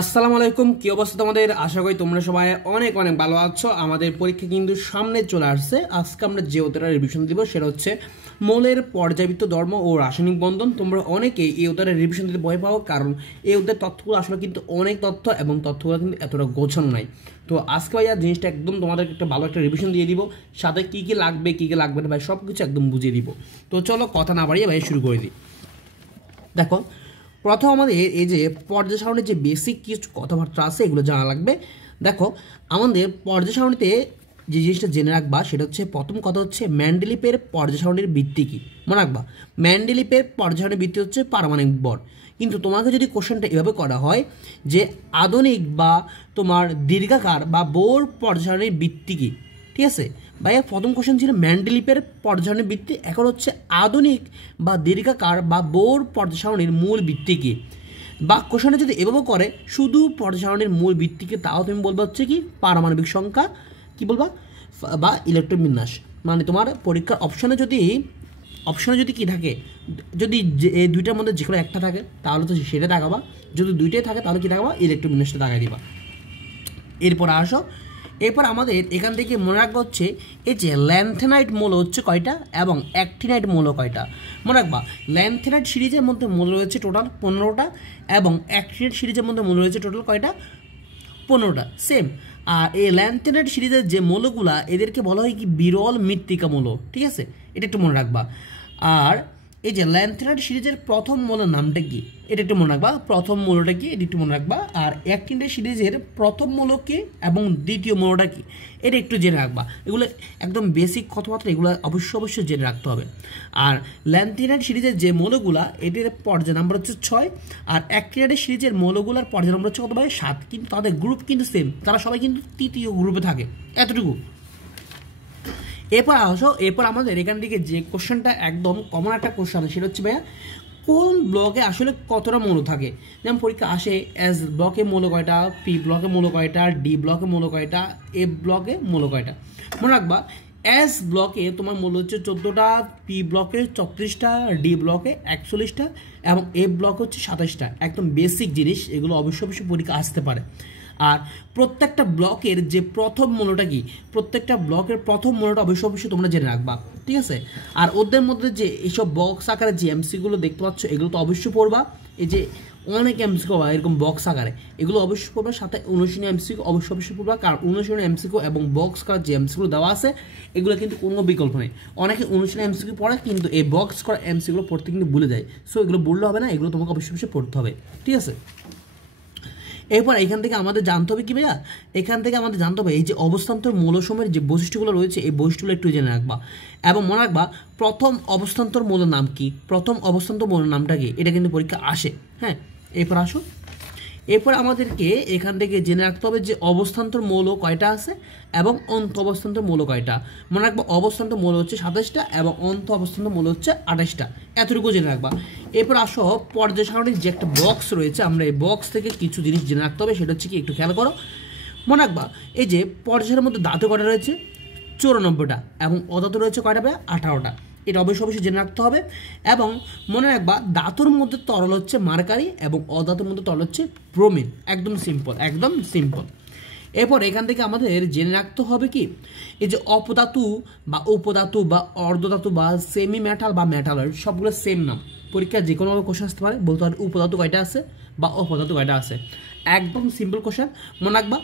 আসসালামু আলাইকুম, কি অবস্থা তোমাদের? আশা করি তোমরা সবাই অনেক অনেক ভালো আছো। আমাদের পরীক্ষা কিন্তু সামনে চলে আসছে। আজকে আমরা যে উত্তরটা রিভিশন দিব সেটা হচ্ছে মৌলের পর্যাবৃত্ত ধর্ম ও রাসায়নিক বন্ধন। তোমরা অনেকেই এই উত্তরের রিভিশন দিতে ভয় পাও, কারণ এই উত্তরের তথ্যগুলো আসলে কিন্তু অনেক তথ্য এবং তথ্যগুলো কিন্তু এতটা গোছানো নাই। তো আজকে ভাইয়া জিনিসটা একদম তোমাদেরকে একটা ভালো একটা রিভিশন দিয়ে দিব, সাথে কী কী লাগবে কী কী লাগবে না ভাই সব কিছু একদম বুঝিয়ে দিব। তো চলো কথা না বাড়িয়ে ভাই শুরু করে দিই। দেখো, প্রথম আমাদের এই যে পর্যায় সারণীর যে বেসিক কিছু কথাবার্তা আছে এগুলো জানা লাগবে। দেখো, আমাদের পর্যায় সারণীতে যে জিনিসটা জেনে রাখবা সেটা হচ্ছে, প্রথম কথা হচ্ছে ম্যান্ডেলিপের পর্যায় সারণীর ভিত্তি কী মনে রাখবা। ম্যান্ডেলিপের পর্যায় সারণীর ভিত্তি হচ্ছে পারমাণবিক ভর। কিন্তু তোমাকে যদি কোশ্চেনটা এভাবে করা হয় যে আধুনিক বা তোমার দীর্ঘাকার বা বোর পর্যায় সারণীর ভিত্তি কী, ঠিক আছে ভাইয়া? প্রথম কোশ্চেন ছিল ম্যান্ডেলিপের পর্যায় সারণীর ভিত্তি, এখন হচ্ছে আধুনিক বা দীর্ঘাকার বা বোর পর্যায় সারণীর মূল ভিত্তি কী। বা কোশ্চেনটা যদি এভাবে করে শুধু পর্যায় সারণীর মূল ভিত্তিকে, তাও তুমি বলবে হচ্ছে কি পারমাণবিক সংখ্যা, কি বলবা, বা ইলেকট্রন বিন্যাস। মানে তোমার পরীক্ষার অপশনে যদি কি থাকে, যদি এই দুইটার মধ্যে যে কোনো একটা থাকে তাহলে তো সেটা দেখাবা, যদি দুইটাই থাকে তাহলে কি দেখাবা, ইলেকট্রন বিন্যাসটা দেখাই দিবা। এরপর আসো, এরপর আমাদের এখান থেকে মনে রাখবা হচ্ছে এই যে ল্যান্থেনাইট মৌল হচ্ছে কয়টা এবং অ্যাক্টিনাইট মৌল কয়টা। মনে রাখবা, ল্যান্থেনাইট সিরিজের মধ্যে মৌল রয়েছে টোটাল 15টা এবং অ্যাক্টিনাইট সিরিজের মধ্যে মৌল রয়েছে টোটাল কয়টা, 15টা সেম। আর এই ল্যান্থেনাইট সিরিজের যে মৌলগুলা এদেরকে বলা হয় কি বিরল মৃত্তিকা মৌল, ঠিক আছে, এটা একটু মনে রাখবা। আর এই যে ল্যান্থেনাইট সিরিজের প্রথম মৌলের নামটা কি, এটা একটু মনে রাখবা, প্রথম মৌলটা কি এটা একটু মনে রাখবা। আর অ্যাক্টিনাইট সিরিজের প্রথম মৌল কি এবং দ্বিতীয় মৌলটা কি এটা একটু জেনে রাখবা। এগুলো একদম বেসিক কথাবার্তা, এগুলো অবশ্যই জেনে রাখতে হবে। আর ল্যান্থেনাইট সিরিজের যে মৌলগুলা এদের পর্যায় নাম্বার হচ্ছে 6, আর অ্যাক্টিনাইট সিরিজের মৌলগুলার পর্যায় নাম্বার হচ্ছে কত ভাই, 7। কিন্তু তাদের গ্রুপ কিন্তু সেম, তারা সবাই কিন্তু তৃতীয় গ্রুপে থাকে, এতটুকু। এরপর আমাদের এখান থেকে যে কোশ্চেনটা একদম কমন একটা কোশ্চেন, সেটা হচ্ছে ভাইয়া কোন ব্লকে আসলে কতটা মৌল থাকে। যেমন পরীক্ষা আসে এস ব্লকে মৌল কয়টা, পি ব্লকে মৌল কয়টা, ডি ব্লকে মৌল কয়টা, এ ব্লকে মৌল কয়টা। মনে রাখবা, এস ব্লকে তোমার মৌল হচ্ছে 14টা, পি ব্লকে 34টা, ডি ব্লকে 41টা এবং এ ব্লকে হচ্ছে 27টা। একদম বেসিক জিনিস, এগুলো অবশ্যই পরীক্ষা আসতে পারে। আর প্রত্যেকটা ব্লকের যে প্রথম মৌলটা কি, প্রত্যেকটা ব্লকের প্রথম মৌলটা অবশ্যই তোমরা জেনে রাখবা, ঠিক আছে। আর ওদের মধ্যে যে এইসব বক্স আকারে যে এমসিগুলো দেখতে পাচ্ছ এগুলো তো অবশ্যই পড়বা। এই যে অনেক এমসিকিউ এরকম বক্স আকারে, এগুলো অবশ্যই পড়বা। সাথে অনুশীলনী এমসিকিউ অবশ্যই পড়বা, কারণ অনুশীলনী এমসিকিউ এবং বক্স করা যে এমসিকিউ দেওয়া আছে এগুলো কিন্তু কোনো বিকল্প নেই। অনেকে অনুশীলনী এমসিকিউ পড়ে কিন্তু এই বক্স করা এমসিকিউগুলো পড়তে কিন্তু ভুলে যায়। সো এগুলো বললে হবে না, এগুলো তোমাকে অবশ্যই পড়তে হবে, ঠিক আছে। এরপর এখান থেকে আমাদের জানতে হবে কি ভাইয়া, এখান থেকে আমাদের জানতে হবে এই যে অবস্থান্তর মৌলসমূহের যে বৈশিষ্ট্যগুলো রয়েছে এই বৈশিষ্ট্যগুলো একটু জেনে রাখবা। এবং মনে রাখবা প্রথম অবস্থান্তর মৌলের নাম কি, প্রথম অবস্থান্তর মৌলের নামটা কি, এটা কিন্তু পরীক্ষা আসে। হ্যাঁ, এরপর আমাদেরকে এখান থেকে জেনে রাখতে হবে যে অবস্থান্তর মৌল কয়টা আছে এবং অন্ত অবস্থান্তর মৌল কয়টা। মনে রাখবা অবস্থান্তর মৌল হচ্ছে 27টা এবং অন্ত অবস্থান্তর মৌল হচ্ছে 28টা, এতটুকু জেনে রাখবা। এরপর আসো পর্যায় সারণীর যে একটা বক্স রয়েছে, আমরা এই বক্স থেকে কিছু জিনিস জেনে রাখতে হবে, সেটা হচ্ছে কি একটু খেয়াল করো। মনে রাখবা এই যে পর্যায়ের মধ্যে ধাতু কয়টা রয়েছে, 94টা এবং অধাতু রয়েছে কয়টা ভাই, 18টা। এটা অবশ্যই জেনে রাখতে হবে। এবং মনে রাখবা ধাতুর মধ্যে তরল হচ্ছে মার্কারি এবং অধাতুর মধ্যে তরল হচ্ছে ব্রোমিন। একদম সিম্পল। এরপর এখান থেকে আমাদের জেনে রাখতে হবে কি এই যে অপধাতু বা উপধাতু বা অর্ধধাতু বা সেমি মেটাল বা মেটালয়েড সবগুলো সেম নাম। পরীক্ষায় যে কোনোভাবে কোশ্চেন আসতে পারে, বলতে পারে উপধাতু কয়টা আছে বা অপধাতু কয়টা আছে। একদম সিম্পল কোশ্চেন। মনে রাখবা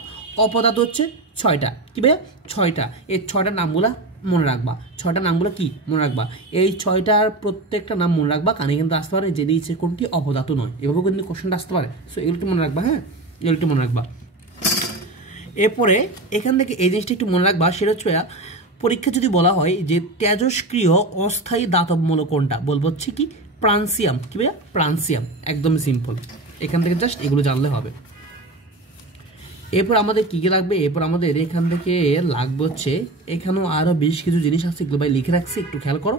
অপধাতু হচ্ছে 6টা, কি ভাইয়া 6টা। এই 6টার নামগুলা মনে রাখবা, 6টার নামগুলো কি মনে রাখবা। এই 6টার প্রত্যেকটা নাম মনে রাখবা, কানে কিন্তু আসতে পারে যে নিচে কোনটি অপধাতু নয়, এভাবে কিন্তু কোশ্চেনটা আসতে পারে। সো এগুলো মনে রাখবা, হ্যাঁ এগুলো মনে রাখবা। এরপরে এখান থেকে এই জিনিসটা একটু মনে রাখবা, সেটা হচ্ছে পরীক্ষা যদি বলা হয় যে তেজস্ক্রিয় অস্থায়ী দাতব মৌল কোনটা, বলবো হচ্ছে কি প্রান্সিয়াম। কি ভাইয়া, প্রান্সিয়াম। একদম সিম্পল, এখান থেকে জাস্ট এগুলো জানলে হবে। এরপর আমাদের কী কী লাগবে, এরপর আমাদের এখান থেকে লাগবে হচ্ছে, এখানেও আরও বেশ কিছু জিনিস আছে, এগুলো ভাই লিখে রাখছি, একটু খেয়াল করো।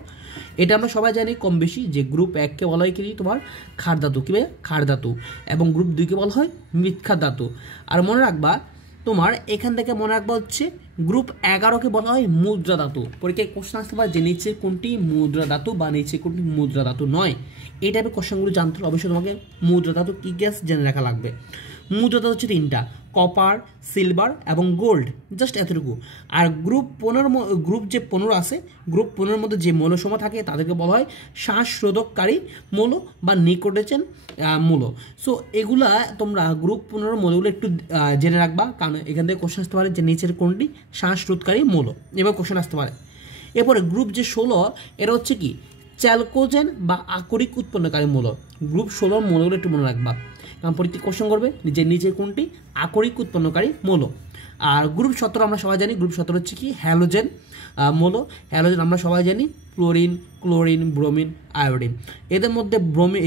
এটা আমরা সবাই জানি কম বেশি যে গ্রুপ 1কে বলা হয় কি তোমার ক্ষার ধাতু, কি ভাই ক্ষার ধাতু, এবং গ্রুপ 2কে বলা হয় মৃৎক্ষার ধাতু। আর মনে রাখবা তোমার এখান থেকে মনে রাখবা হচ্ছে গ্রুপ 11কে বলা হয় মুদ্রা ধাতু। পরীক্ষায় কোশ্চেন আসতে পারে যে নিচে কোনটি মুদ্রা ধাতু বা নিচে কোনটি মুদ্রা ধাতু নয়। এই টাইপের কোশ্চেনগুলো জানতে হলে অবশ্যই তোমাকে মুদ্রা ধাতু কী গ্যাস জেনে রাখা লাগবে। মুদ্রা ধাতু হচ্ছে 3টা, কপার, সিলভার এবং গোল্ড, জাস্ট এতটুকু। আর গ্রুপ 15 আছে, গ্রুপ 15 মধ্যে যে মৌলসমূহ থাকে তাদেরকে বলা হয় শ্বাসরোধককারী মৌল বা নিকোটিন মৌল। সো এগুলা তোমরা গ্রুপ 15 মৌলগুলো একটু জেনে রাখবা, কারণ এখান থেকে কোশ্চেন আসতে পারে যে নিচের কোনটি শ্বাসরোধকারী মৌল, এবার কোশ্চেন আসতে পারে। এরপরে গ্রুপ যে 16 এটা হচ্ছে কি চ্যালকোজেন বা আকরিক উৎপন্নকারী মৌল। গ্রুপ 16 মৌলগুলো একটু মনে রাখবা, কারণ পরীক্ষা কোশ্চেন করবে যে নিচে কোনটি আকরিক উৎপন্নকারী মৌল। আর গ্রুপ 17 আমরা সবাই জানি, গ্রুপ 17 হচ্ছে কি হ্যালোজেন মৌল। হ্যালোজেন আমরা সবাই জানি ফ্লোরিন, ক্লোরিন, ব্রোমিন, আয়োডিন। এদের মধ্যে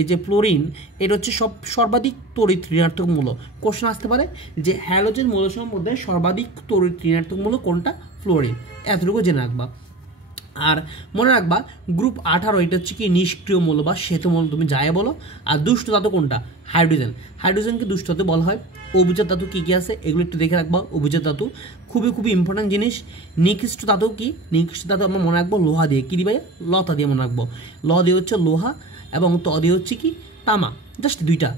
এই যে ফ্লোরিন এটা হচ্ছে সর্বাধিক তড়িৎ ঋণাত্মক মৌল। কোশ্চেন আসতে পারে যে হ্যালোজেন মৌলসমূহের মধ্যে সর্বাধিক তড়িৎ ঋণাত্মক মৌল কোনটা? ফ্লোরিন। এতটুকু জেনে রাখবা। আর মনে রাখবা গ্রুপ 18 এটা হচ্ছে কি নিষ্ক্রিয় মৌল বা শ্বেত মৌল, তুমি যাই বলো। আর দুষ্ট ধাতু কোনটা? হাইড্রোজেন। হাইড্রোজেনকে দুষ্ট ধাতু বলা হয়। অভিজাত ধাতু কী কী আছে এগুলো একটু দেখে রাখবা। অভিজাত ধাতু খুবই ইম্পর্টেন্ট জিনিস। নিকৃষ্ট ধাতু কি? নিকৃষ্ট ধাতু আমরা মনে রাখবো লোহা দিয়ে। কি দিবে? লতা দিয়ে মনে রাখবো। ল দিয়ে হচ্ছে লোহা এবং ত দিয়ে হচ্ছে কি তামা, জাস্ট 2টা।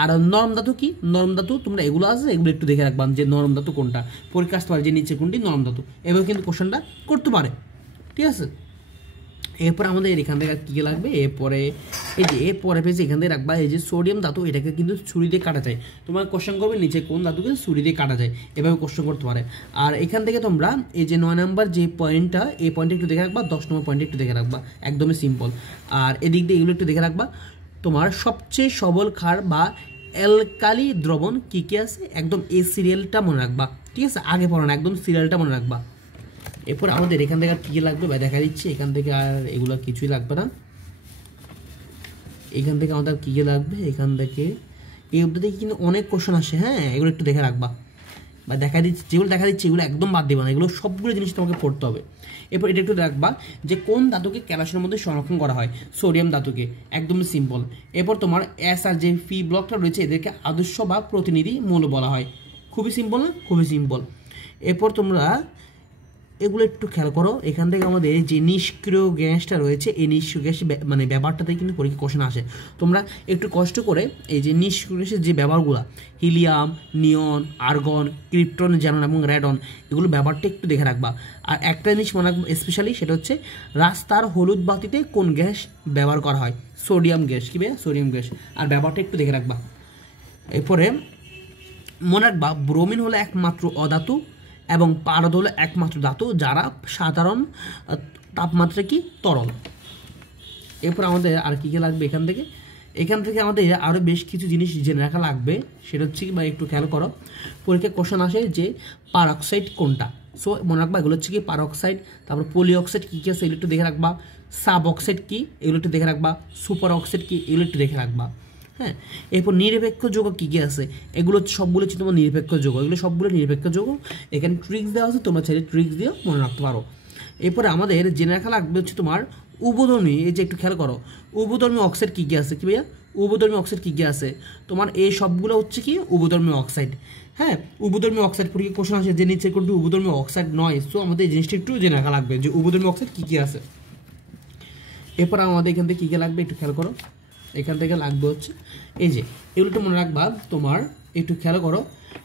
আর নরম ধাতু কি? নরম ধাতু তোমরা এগুলো আছে, এগুলো একটু দেখে রাখবা যে নরম ধাতু কোনটা। পরীক্ষা আসতে পারে যে নিচে কোনটি নরম ধাতু, এবার কিন্তু কোশ্চেনটা করতে পারে। ঠিক আছে, এরপর আমাদের এখান থেকে কী লাগবে? এরপরে এই যে এরপরে পেয়েছে এখান থেকে রাখবা এই যে সোডিয়াম ধাতু, এটাকে কিন্তু ছুরি দিয়ে কাটা যায়। তোমার কোশ্চেন করবে নিচে কোন ধাতুকে ছুরি দিয়ে কাটা যায়, এভাবে কোশ্চেন করতে পারে। আর এখান থেকে তোমরা এই যে 9 নম্বর যে পয়েন্টটা, এই পয়েন্টটা একটু দেখে রাখবা, 10 নম্বর পয়েন্টটা একটু দেখে রাখবা, একদমই সিম্পল। আর এদিক দিয়ে এগুলো একটু দেখে রাখবা। তোমার সবচেয়ে সবল ক্ষার বা অ্যালকালি দ্রবণ কী কী আছে একদম এই সিরিয়ালটা মনে রাখবা। ঠিক আছে, আগে পড়ো না, একদম সিরিয়ালটা মনে রাখবা। এরপর আমাদের এখান থেকে আর কী লাগবে বা দেখা দিচ্ছে, এখান থেকে আর এগুলো কিছুই লাগবে না। এখান থেকে আমাদের কী লাগবে? এখান থেকে এই অবধি থেকে কিন্তু অনেক কোশ্চেন আসে, হ্যাঁ এগুলো একটু দেখে রাখবা বা দেখা দিচ্ছে, যেগুলো দেখা দিচ্ছে এগুলো একদম বাদ দেবে না, এগুলো সবগুলো জিনিস তোমাকে পড়তে হবে। এরপর এটা একটু রাখবা যে কোন ধাতুকে ক্যালসিয়ামের মধ্যে সংরক্ষণ করা হয়? সোডিয়াম ধাতুকে, একদমই সিম্পল। এরপর তোমার এস আর যে পি ব্লকটা রয়েছে এদেরকে আদর্শ বা প্রতিনিধি মৌল বলা হয়। খুবই সিম্পল না? খুবই সিম্পল। এরপর তোমরা এগুলো একটু খেয়াল করো। এখান থেকে আমাদের যে নিষ্ক্রিয় গ্যাসটা রয়েছে এই নিষ্ক্রিয় গ্যাস মানে ব্যবহারটাতে কিন্তু পরীক্ষা কোশ্চেন আসে। তোমরা একটু কষ্ট করে এই যে নিষ্ক্রিয় গ্যাসের যে ব্যবহারগুলো হিলিয়াম, নিয়ন, আর্গন, ক্রিপ্টন, জ্যানন এবং রেডন, এগুলো ব্যবহারটা একটু দেখে রাখবা। আর একটা জিনিস মনে রাখবো স্পেশালি, সেটা হচ্ছে রাস্তার হলুদ বাতিতে কোন গ্যাস ব্যবহার করা হয়? Sodium gas. কী ভাইয়া? Sodium gas. আর ব্যবহারটা একটু দেখে রাখবা। এরপরে মনে রাখবা ব্রোমিন হলো একমাত্র অধাতু এবং পারদ হলো একমাত্র ধাতু যারা সাধারণ তাপমাত্রা কি তরল। এরপর আমাদের আর কী কী লাগবে এখান থেকে আমাদের আরও বেশ কিছু জিনিস জেনে রাখা লাগবে। সেটা হচ্ছে কি বা একটু খেয়াল করো, পরীক্ষায় কোশ্চেন আসে যে পারঅক্সাইড কোনটা। সো মনে রাখবা এগুলো হচ্ছে কি পারঅক্সাইড। তারপর পলি অক্সাইড কী কী আছে এগুলো একটু দেখে রাখবা। সাব অক্সাইড কী এগুলো একটু দেখে রাখবা। সুপার অক্সাইড কী এগুলো একটু দেখে রাখবা। হ্যাঁ, এরপর নিরপেক্ষ যৌগ কী কী আছে এগুলো সবগুলো হচ্ছে তোমার নিরপেক্ষ যৌগ, এগুলো সবগুলো নিরপেক্ষ যৌগ। এখানে ট্রিক্স দেওয়া আছে, তোমরা ছেলে ট্রিক্স দিয়েও মনে রাখতে পারো। এরপরে আমাদের জেনে রাখা লাগবে হচ্ছে তোমার উভধর্মী, এই যে একটু খেয়াল করো উভধর্মী অক্সাইড কী কী আছে। কি ভাইয়া? উভধর্মী অক্সাইড কী কী আছে? তোমার এই সবগুলো হচ্ছে কি উভধর্মী অক্সাইড। হ্যাঁ, উভধর্মী অক্সাইড পরীক্ষা কোশ্চেন আসে যে নিচে কোনটি উভধর্মী অক্সাইড নয়। সো আমাদের এই জিনিসটা একটু জেনে রাখা লাগবে যে উভধর্মী অক্সাইড কী কী আছে। এরপর আমাদের এখান থেকে কী কী লাগবে একটু খেয়াল করো। এখান থেকে লাগবে হচ্ছে এই যে এগুলো একটু মনে রাখবা। তোমার একটু খেয়াল করো,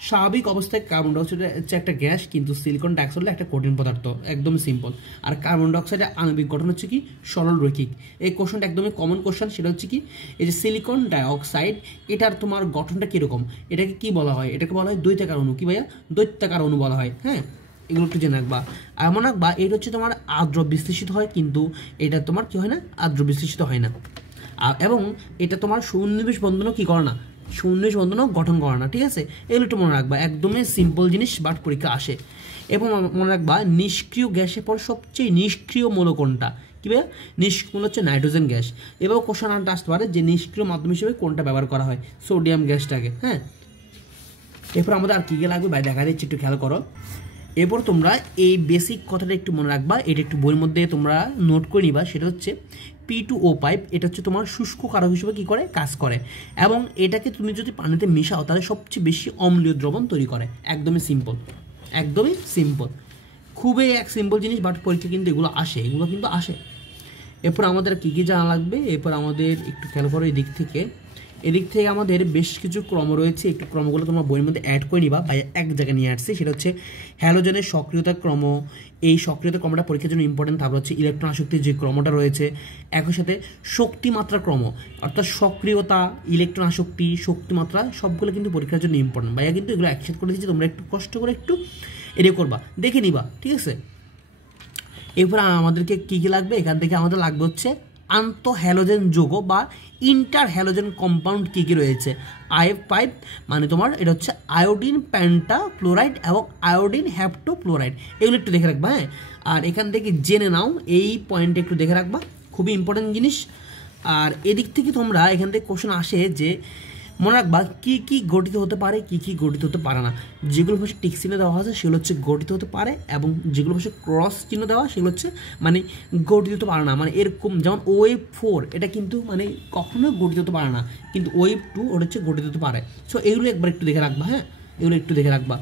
স্বাভাবিক অবস্থায় কার্বন ডাইঅক্সাইড হচ্ছে একটা গ্যাস, কিন্তু সিলিকন ডাইঅক্সাইড একটা কঠিন পদার্থ, একদম সিম্পল। আর কার্বন ডাইঅক্সাইডের আণবিক গঠন হচ্ছে কি সরল রৈখিক। এই কোশ্চেনটা একদমই কমন কোশ্চেন। সেটা হচ্ছে কি এই যে সিলিকন ডাইঅক্সাইড এটার তোমার গঠনটা কীরকম, এটাকে কি বলা হয়? এটাকে বলা হয় দ্বৈতাকার অণু। কি ভাইয়া? দ্বৈতাকার অণু বলা হয়। হ্যাঁ, এগুলো একটু জেনে রাখবা। আর মনে রাখবা এটা হচ্ছে তোমার আর্দ্র বিশ্লেষিত হয়, কিন্তু এটা তোমার কি হয় না? আর্দ্র বিশ্লেষিত হয় না। এবং এটা তোমার সুনিবেশ বন্ধনও কী করে না? সুনিবেশ বন্ধনও গঠন করে না। ঠিক আছে, এগুলো একটু মনে রাখবা, একদমই সিম্পল জিনিস, বাট পরীক্ষা আসে। এবং মনে রাখবা নিষ্ক্রিয় গ্যাসের পর সবচেয়ে নিষ্ক্রিয় মৌল কোনটা? কী ভাইয়া? নিষ্ক্রিয় মৌল হচ্ছে নাইট্রোজেন গ্যাস। এবার কোশ্চেন আনতে আসতে পারে যে নিষ্ক্রিয় মাধ্যম হিসেবে কোনটা ব্যবহার করা হয়? সোডিয়াম গ্যাসটাকে। হ্যাঁ, এরপর আমাদের আর কী কী লাগবে ভাই দেখা দিচ্ছে, একটু খেয়াল করো। এরপর তোমরা এই বেসিক কথাটা একটু মনে রাখবা, এটা একটু বইয়ের মধ্যে তোমরা নোট করে নিবা। সেটা হচ্ছে P2O পাইপ, এটা হচ্ছে তোমার শুষ্ক কারক হিসেবে কী করে? কাজ করে। এবং এটাকে তুমি যদি পানিতে মিশাও তাহলে সবচেয়ে বেশি অম্লীয় দ্রবণ তৈরি করে। একদমই সিম্পল, একদমই সিম্পল, খুবই এক সিম্পল জিনিস, বাট পরীক্ষা কিন্তু এগুলো আসে, এগুলো কিন্তু আসে। এরপর আমাদের কী কী জানা লাগবে? এরপর আমাদের একটু খেয়াল করো এই দিক থেকে। এদিক থেকে আমাদের বেশ কিছু ক্রম রয়েছে, একটু ক্রমগুলো তোমরা বইয়ের মধ্যে অ্যাড করে নিবা বা এক জায়গায় নিয়ে আসছে। সেটা হচ্ছে হ্যালোজেনের সক্রিয়তা ক্রম, এই সক্রিয়তা ক্রমটা পরীক্ষার জন্য ইম্পর্টেন্ট। তারপর হচ্ছে ইলেকট্রন আসক্তির যে ক্রমটা রয়েছে, একই সাথে শক্তিমাত্রা ক্রম, অর্থাৎ সক্রিয়তা, ইলেকট্রন আসক্তি, শক্তিমাত্রা সবগুলো কিন্তু পরীক্ষার জন্য ইম্পর্টেন্ট। ভাইয়া কিন্তু এগুলো একসাথে করে দিচ্ছি, তোমরা একটু কষ্ট করে একটু এটা করবা, দেখে নিবা, ঠিক আছে। এরপর আমাদেরকে কী কী লাগবে, এখান থেকে আমাদের লাগবে হচ্ছে আন্তঃহ্যালোজেন যৌগ বা ইন্টার হ্যালোজেন কম্পাউন্ড কী কী রয়েছে। IF5 মানে তোমার এটা হচ্ছে আয়োডিন পেন্টাফ্লোরাইড এবং আয়োডিন হ্যাপ্টোফ্লোরাইড, এগুলো একটু দেখে রাখবা। হ্যাঁ, আর এখান থেকে জেনে নাও, এই পয়েন্টটা একটু দেখে রাখবা, খুবই ইম্পর্টেন্ট জিনিস। আর এদিক থেকে তোমরা এখান থেকে কোশ্চেন আসে যে মনে রাখবা কী কী গঠিত হতে পারে, কী কী গঠিত হতে পারে না। যেগুলো ভাষা টিক চিহ্ন দেওয়া আছে সেগুলো হচ্ছে গঠিত হতে পারে, এবং যেগুলো ভাষা ক্রস চিহ্ন দেওয়া সেগুলো হচ্ছে মানে গঠিত হতে পারে না। মানে এরকম যেমন OF4 এটা কিন্তু মানে কখনোই গঠিত হতে পারে না, কিন্তু OF2 ওটা হচ্ছে গঠিত হতে পারে। সো এগুলো একবার একটু দেখে রাখবা। হ্যাঁ, এগুলো একটু দেখে রাখবা।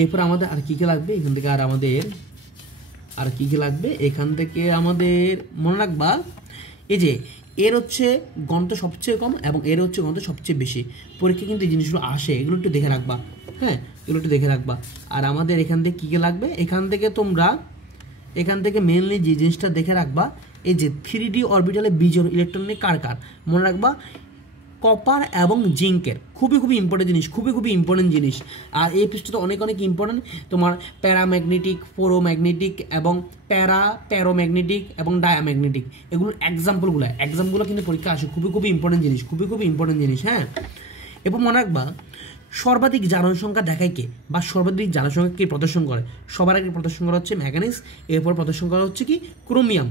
এরপর আমাদের আর কী কী লাগবে এখান থেকে, আর কী কী লাগবে এখান থেকে আমাদের মনে রাখবা, এই যে এর হচ্ছে গণিত সবচেয়ে কম এবং এর হচ্ছে গণিত সবচেয়ে বেশি। পরীক্ষা কিন্তু এই জিনিসগুলো আসে, এগুলো একটু দেখে রাখবা। হ্যাঁ, এগুলো একটু দেখে রাখবা। আর আমাদের এখান থেকে কী কী লাগবে, এখান থেকে মেনলি যে জিনিসটা দেখে রাখবা, এই যে 3D অরবিটালে বিজোড় ইলেকট্রন নিয়ে কার কার, মনে রাখবা কপার এবং জিঙ্কের, খুবই ইম্পর্টেন্ট জিনিস, খুবই ইম্পর্টেন্ট জিনিস। আর এই পৃষ্ঠটা অনেক ইম্পর্টেন্ট, তোমার প্যারাম্যাগনেটিক, ফোরোম্যাগনেটিক এবং প্যারোম্যাগনেটিক এবং ডায়াম্যাগনেটিক, এগুলোর এক্সাম্পলগুলো কিন্তু পরীক্ষা আসে, খুবই ইম্পর্টেন্ট জিনিস, খুবই ইম্পর্টেন্ট জিনিস। হ্যাঁ, এবং মনে রাখবা সর্বাধিক জারণ সংখ্যা দেখায় কে, বা সর্বাধিক জারণ সংখ্যা কে প্রদর্শন করে। সবার আগে প্রদর্শন করা হচ্ছে ম্যাঙ্গানিজ, এরপর প্রদর্শন করা হচ্ছে কি ক্রোমিয়াম।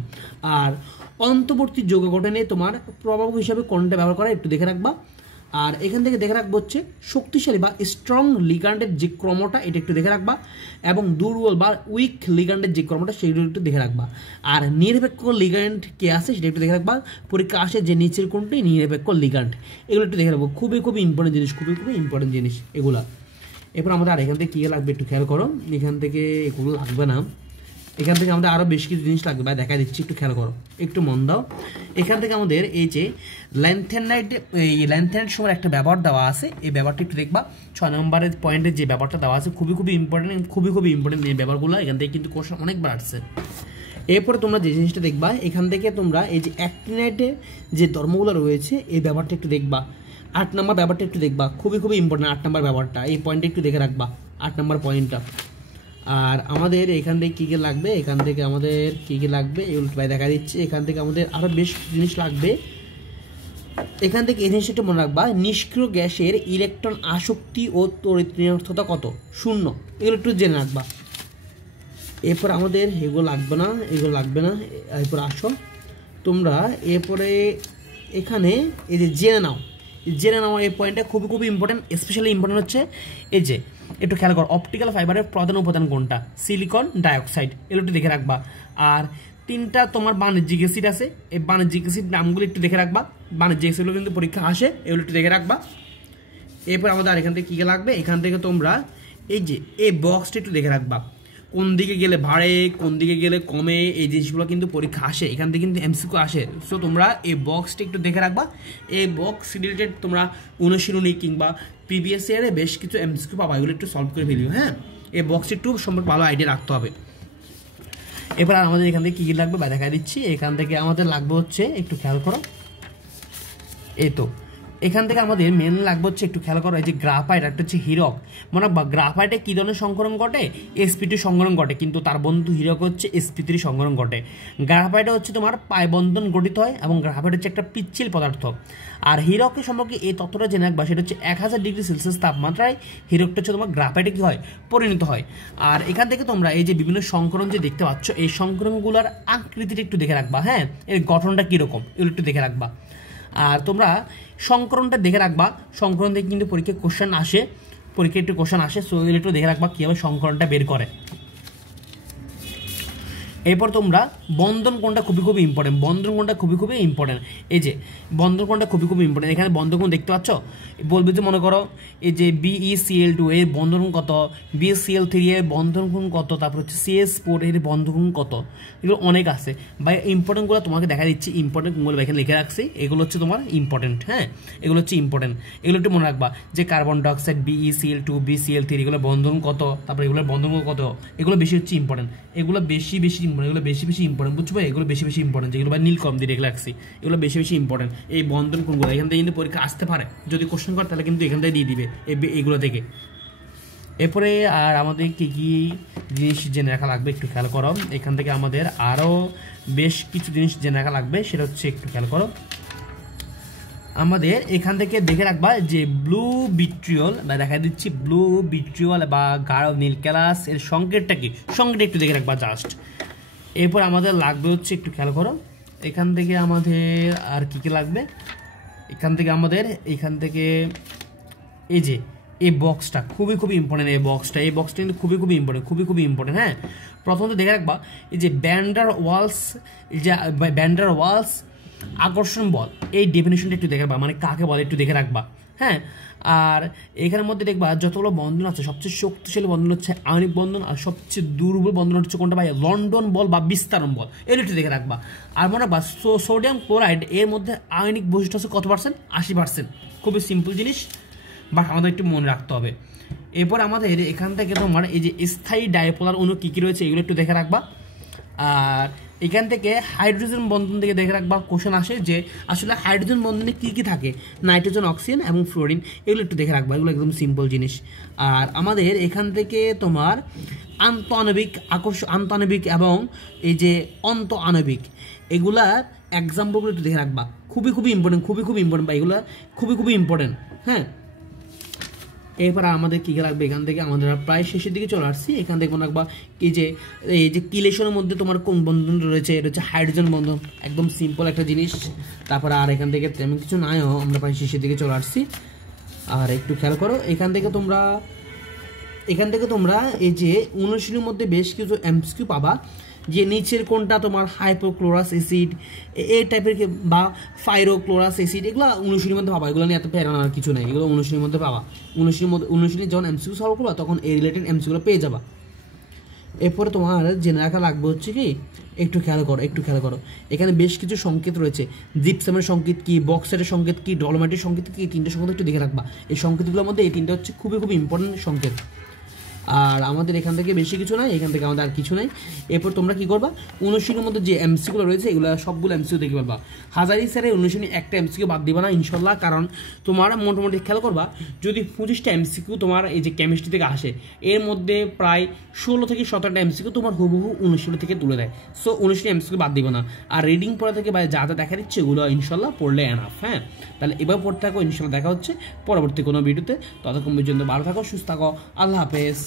আর অন্তর্বর্তী যৌগ গঠনে তোমার প্রভাবক হিসাবে কোনটা ব্যবহার করা একটু দেখে রাখবা। আর এখান থেকে দেখে রাখবো হচ্ছে শক্তিশালী বা স্ট্রং লিগ্যান্ডের যে ক্রমটা এটা একটু দেখে রাখবা, এবং দুর্বল বা উইক লিগ্যান্ডের যে ক্রমটা সেগুলো একটু দেখে রাখবা। আর নিরপেক্ষ লিগ্যান্ড কে আছে সেটা একটু দেখে রাখবা। পরীক্ষা আসে যে নিচের কোনটি নিরপেক্ষ লিগ্যান্ড, এগুলো একটু দেখে রাখবো, খুবই ইম্পর্টেন্ট জিনিস, খুবই ইম্পর্টেন্ট জিনিস এগুলা। এরপর আমাদের আর এখান থেকে কী লাগবে একটু খেয়াল করো, এখান থেকে এগুলো লাগবে না, এখান থেকে আমাদের আরও বেশ কিছু জিনিস লাগবে, দেখা দিচ্ছি, একটু খেয়াল করো, একটু মন দাও। এখান থেকে আমাদের এই যে ল্যান্থেনাইট সময় একটা ব্যবহার দেওয়া আছে, এই ব্যবহারটা একটু দেখবা। 6 নম্বরের পয়েন্টের যে ব্যবহারটা দেওয়া আছে খুবই ইম্পর্টেন্ট, খুবই ইম্পর্টেন্ট এই ব্যবহারগুলো, এখান থেকে কিন্তু কোশ্চেন অনেকবার আসছে। এরপরে তোমরা যে জিনিসটা দেখবা, এখান থেকে তোমরা এই যে অ্যাক্টিনাইটের যে ধর্মগুলো রয়েছে এই ব্যবহারটা একটু দেখবা। 8 নম্বর ব্যবহারটা একটু দেখবা, খুবই ইম্পর্টেন্ট 8 নম্বর ব্যবহারটা, এই পয়েন্টটা একটু দেখে রাখবা, 8 নম্বর পয়েন্টটা। আর আমাদের এখান থেকে কী কী লাগবে, এখান থেকে আমাদের কী কী লাগবে এগুলো দেখা দিচ্ছে। এখান থেকে আমাদের আরও বেশ জিনিস লাগবে, এখান থেকে এই জিনিসটা একটু মনে রাখবা, নিষ্ক্রিয় গ্যাসের ইলেকট্রন আসক্তি ও তড়িৎ ঋণাত্মকতা কত, 0, এগুলো একটু জেনে রাখবা। এরপর আমাদের এগুলো লাগবে না, এরপর আসো তোমরা। এরপরে এখানে এই যে জেনে নাও এই পয়েন্টটা খুবই ইম্পর্টেন্ট, স্পেশালি ইম্পর্টেন্ট হচ্ছে এই যে একটু খেয়াল করো, অপটিক্যাল ফাইবারের প্রধান উপাদান কোনটা, সিলিকন ডাইঅক্সাইড, এগুলো একটু দেখে রাখবা। আর 3টা তোমার বাণিজ্যিক অ্যাসিড আছে, এই বাণিজ্যিক অ্যাসিড নামগুলো একটু দেখে রাখবা, বাণিজ্যিক অ্যাসিডগুলো কিন্তু পরীক্ষা আসে, এগুলো একটু দেখে রাখবা। এরপর আমাদের আর এখান থেকে কী লাগবে, এখান থেকে তোমরা এই যে এই বক্সটা একটু দেখে রাখবা, কোন দিকে গেলে বাড়ে, কোন দিকে গেলে কমে, এই জিনিসগুলো কিন্তু পরীক্ষা আসে, এখান থেকে কিন্তু MCQ আসে। সো তোমরা এই বক্সটা একটু দেখে রাখবা, এই বক্স রিলেটেড তোমরা অনুশীলনী কিংবা প্রিভিয়াস ইয়ারে বেশ কিছু MCQ পাবা, এগুলো একটু সলভ করে ফেলিও। হ্যাঁ, এই বক্সটি একটু সম্পর্কে ভালো আইডিয়া রাখতে হবে। এবার আমাদের এখান থেকে কী কী লাগবে বা দেখা দিচ্ছি, এখান থেকে আমাদের লাগবে হচ্ছে একটু খেয়াল করো, এই তো এখান থেকে আমাদের মেন লাগবে হচ্ছে একটু খেয়াল করো, এই যে গ্রাফাইট একটা হচ্ছে হীরক, মনে রাখবা গ্রাফাইটে কী ধরনের সংকরণ ঘটে, sp2 সংকরণ ঘটে, কিন্তু তার বন্ধু হীরক হচ্ছে sp3 সংকরণ ঘটে। গ্রাফাইটে হচ্ছে তোমার পাই বন্ধন গঠিত হয় এবং গ্রাফাইট হচ্ছে একটা পিচ্ছিল পদার্থ। আর হীরকের সম্পর্কে এই তথ্যটা জেনে রাখবা, সেটা হচ্ছে 1000 ডিগ্রি সেলসিয়াস তাপমাত্রায় হীরকটা হচ্ছে তোমার গ্রাফাইটে কী হয়, পরিণত হয়। আর এখান থেকে তোমরা এই যে বিভিন্ন সংকরণ যে দেখতে পাচ্ছ, এই সংকরণগুলোর আকৃতিটা একটু দেখে রাখবা। হ্যাঁ, এর গঠনটা কীরকম এগুলো একটু দেখে রাখবা। আর তোমরা সংকরণটা দেখে রাখবা, সংকরণ থেকে কিন্তু পরীক্ষায় কোশ্চেন আসে, সো একটু দেখে রাখবা কীভাবে সংকরণটা বের করে। এরপর তোমরা বন্ধন কোণটা খুবই খুবই ইম্পর্টেন্ট, বন্ধন কোণটা খুবই খুবই ইম্পর্টেন্ট। এই যে বন্ধন কোণটা খুবই খুবই ইম্পর্টেন্ট, এখানে বন্ধন কোণ দেখতে পাচ্ছ, বলবে যে মনে করো এই যে BeCl2 এর বন্ধন কোণ কত, BeCl3 এর বন্ধন কোণ কত, তারপর হচ্ছে CS4 এর বন্ধন কোণ কত, এগুলো অনেক আছে। বা ইম্পর্টেন্টগুলো তোমাকে দেখা দিচ্ছি, ইম্পর্টেন্ট কোণগুলো এখানে লিখে রাখছি, এগুলো হচ্ছে তোমার ইম্পর্টেন্ট। হ্যাঁ, এগুলো হচ্ছে ইম্পর্টেন্ট, এগুলো একটু মনে রাখবা যে কার্বন ডাইঅক্সাইড BeCl2 BeCl3 এগুলো বন্ধন কত, তারপর এগুলোর বন্ধন কোণ কত, এগুলো বেশি হচ্ছে ইম্পর্টেন্ট, এগুলো বেশি বেশি ইম্পর্টেন্ট, এগুলো বেশি বেশি ইম্পর্টেন্ট, বুঝছো ভাই? এগুলো বেশি বেশি ইম্পর্টেন্ট, যেগুলো বা নীল কম দিয়ে রেখে রাখছি, এগুলো বেশি বেশি ইম্পর্টেন্ট। এই বন্ধন কোণগুলো এখান থেকে কিন্তু পরীক্ষা আসতে পারে, যদি কোশ্চেন করে তাহলে কিন্তু এখান থেকে দিয়ে দিবে এইগুলো থেকে। এরপরে আর আমাদের কী কী জিনিস জেনে রাখা লাগবে একটু খেয়াল করো, এখান থেকে আমাদের আরও বেশ কিছু জিনিস জেনে রাখা লাগবে, সেটা হচ্ছে একটু খেয়াল করো। আমাদের এখান থেকে দেখে রাখবা যে ব্লু ভিট্রিয়ল, বা দেখা দিচ্ছি ব্লু ভিট্রিয়ল বা গাঢ় নীল ক্যালাস এর সংকেতটা কি, সংকেতটা একটু দেখে রাখবা জাস্ট। এরপর আমাদের লাগবে হচ্ছে একটু খেয়াল করো, এখান থেকে আমাদের আর কী কী লাগবে, এখান থেকে এই যে এই বক্সটা খুবই খুবই ইম্পর্টেন্ট, এই বক্সটা কিন্তু খুবই খুবই ইম্পর্টেন্ট, খুবই খুবই ইম্পর্টেন্ট। হ্যাঁ, প্রথমত দেখে রাখবা এই যে ভ্যান ডার ওয়ালস আকর্ষণ বল, এই ডেফিনেশনটা একটু দেখে রাখবা, মানে কাকে বলে একটু দেখে রাখবা। হ্যাঁ, আর এখানের মধ্যে দেখবা যতগুলো বন্ধন আছে সবচেয়ে শক্তিশালী বন্ধন হচ্ছে আয়নিক বন্ধন, আর সবচেয়ে দুর্বল বন্ধন হচ্ছে কোনটা ভাই, লন্ডন বল বা বিস্তারণ বল, এগুলো একটু দেখে রাখবা। আর মনে রাখবা সোডিয়াম ক্লোরাইড এর মধ্যে আয়নিক বৈশিষ্ট্য আছে কত পার্সেন্ট, 80%, খুবই সিম্পল জিনিস, বাট আমাদের একটু মনে রাখতে হবে। এরপর আমাদের এখান থেকে তোমার এই যে স্থায়ী ডাইপোলার অণু কী কী রয়েছে এগুলো একটু দেখে রাখবা। আর এখান থেকে হাইড্রোজেন বন্ধন থেকে দেখে রাখবা, কোশ্চেন আসে যে আসলে হাইড্রোজেন বন্ধনে কী কী থাকে, নাইট্রোজেন, অক্সিজেন এবং ফ্লোরিন, এগুলো একটু দেখে রাখবা, এগুলো একদম সিম্পল জিনিস। আর আমাদের এখান থেকে তোমার আন্তঃআণবিক এবং এই যে অন্তঃআণবিক এগুলা এক্সাম্পলগুলো একটু দেখে রাখবা, খুবই খুবই ইম্পর্টেন্ট, খুবই খুবই ইম্পর্টেন্ট বা এগুলো খুবই খুবই ইম্পর্টেন্ট। হ্যাঁ, এরপর আমাদের কী কী লাগবে, এখান থেকে আমাদের প্রায় শেষের দিকে চলে আসছি। এখান থেকে মনে রাখবা এই যে কিলেশনের মধ্যে তোমার কোন বন্ধন রয়েছে, এটা হচ্ছে হাইড্রোজেন বন্ধন, একদম সিম্পল একটা জিনিস। তারপর আর এখান থেকে তেমন কিছু নাইও, আমরা প্রায় শেষের দিকে চলে আসছি। আর একটু খেয়াল করো, এখান থেকে তোমরা এই যে অনুশীলনের মধ্যে বেশ কিছু এমসিকিউ পাবা, যে নিচের কোনটা তোমার হাইপোক্লোরাস অ্যাসিড এই টাইপের বা ফাইরোক্লোরাস অ্যাসিড, এগুলো অনুশীলনের মধ্যে পাবা, এগুলো নিয়ে এত প্যারানোর কিছু নেই, এগুলো অনুশীলনের মধ্যে পাবা। অনুশীলনী যখন এমসিকিউ সলভ করবা তখন এই রিলেটেড এমসিকিউগুলো পেয়ে যাবা। এরপরে তোমার জেনে রাখা লাগবে হচ্ছে কি, একটু খেয়াল করো এখানে বেশ কিছু সংকেত রয়েছে, জিপসামের সংকেত কি, বক্সাইটের সংকেত কি, ডলোমাইটের সংকেত কি, এই তিনটে সংকেত একটু দেখে রাখবা। এই সংকেতগুলোর মধ্যে এই তিনটা হচ্ছে খুবই খুবই ইম্পর্টেন্ট সংকেত। আর আমাদের এখান থেকে বেশি কিছু নাই, এখান থেকে আমাদের আর কিছু নাই। এরপর তোমরা কি করবা, অনুশীলনের মধ্যে যে এমসিকিউগুলো রয়েছে এগুলো সবগুলো এমসিকিউ দেখে পারবা। হাজারি স্যারের অনুশীলনী একটা এমসিকিউ বাদ দিবা না ইনশাল্লাহ, কারণ তোমার মোটামুটি খেয়াল করবা যদি 25টা এমসিকিউ তোমার এই যে কেমিস্ট্রি থেকে আসে, এর মধ্যে প্রায় 16 থেকে 17টা এমসিকিউ তোমার হুবহু অনুশীলনী থেকে তুলে দেয়। সো অনুশীলনী এমসিকিউ বাদ দিবা না, আর রিডিং পড়া থেকে বা যা যা দেখা দিচ্ছে এগুলো ইনশাল্লাহ পড়লে এনাফ। হ্যাঁ, তাহলে এবার পড়তে থাকো, ইনশাল্লাহ দেখা হচ্ছে পরবর্তী কোনো ভিডিওতে। ততক্ষণ পর্যন্ত ভালো থাকো, সুস্থ থাকো, আল্লাহ হাফেজ।